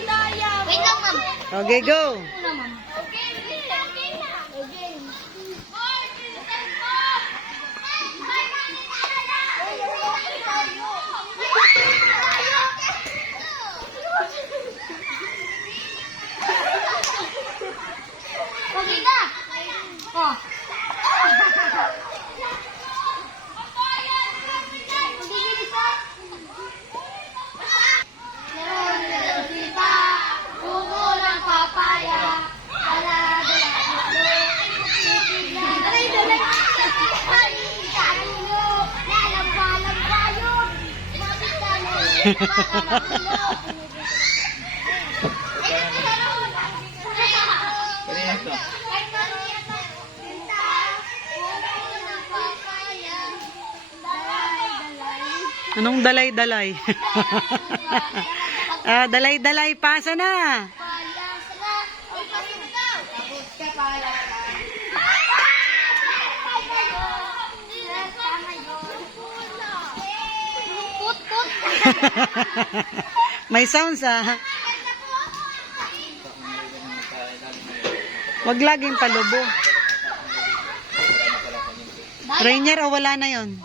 Wait lang, ma'am. Okay, go. Okay na. Oh. Anong dalay-dalay? Dalay-dalay, pasa na. May sounds Wag laging palubo. Rainier o wala na yon?